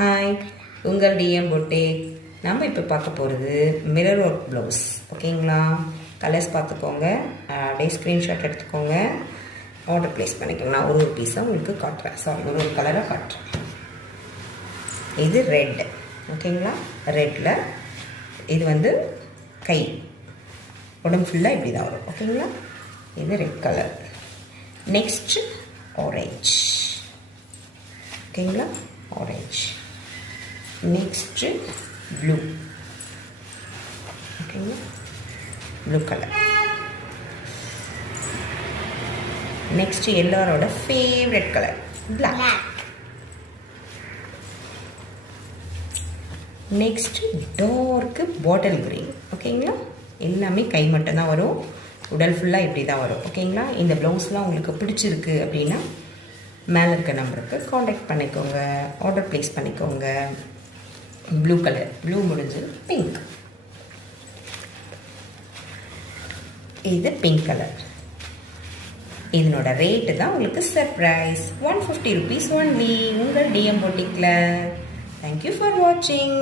Hi, உங்கள் DM பொட்டேக். நம்ம இப்போ பார்க்க போகிறது மிரர் ஒர்க் ப்ளவுஸ். ஓகேங்களா? கலர்ஸ் பார்த்துக்கோங்க, அப்படியே ஸ்க்ரீன்ஷாட் எடுத்துக்கோங்க, ஆர்டர் ப்ளேஸ் பண்ணிக்கோங்க. நான் ஒரு பீஸாக உங்களுக்கு காட்டுறேன், ஒரு கலராக காட்டுறேன். இது ரெட். ஓகேங்களா? ரெட்டில் இது வந்து கை உடம்பு ஃபுல்லாக இப்படி தான் வரும். ஓகேங்களா? இது ரெட் கலர். Next orange. ஓகேங்களா? ஆரஞ்ச். Next blue. ஓகேங்களா? Blue colour. நெக்ஸ்ட் எல்லாரோட favourite colour black. Next dark bottle green. ஓகேங்களா? எல்லாமே கை மட்டும் தான் வரும், உடல் ஃபுல்லாக இப்படி தான் வரும். ஓகேங்களா? இந்த ப்ளவுஸ்லாம் உங்களுக்கு பிடிச்சிருக்கு அப்படின்னா மேலே இருக்க நம்பருக்கு காண்டாக்ட் பண்ணிக்கோங்க, ஆர்டர் ப்ளேஸ் பண்ணிக்கோங்க. ப்ளூ கலர், ப்ளூ முடிஞ்சு பிங்க். இது பிங்க் கலர். இதனோட ரேட்டு தான் உங்களுக்கு சர்ப்ரைஸ். 150 rupees ஒன்லி உங்கள் டிஎம் பொட்டிக்கில். தேங்க்யூ ஃபார் வாட்சிங்.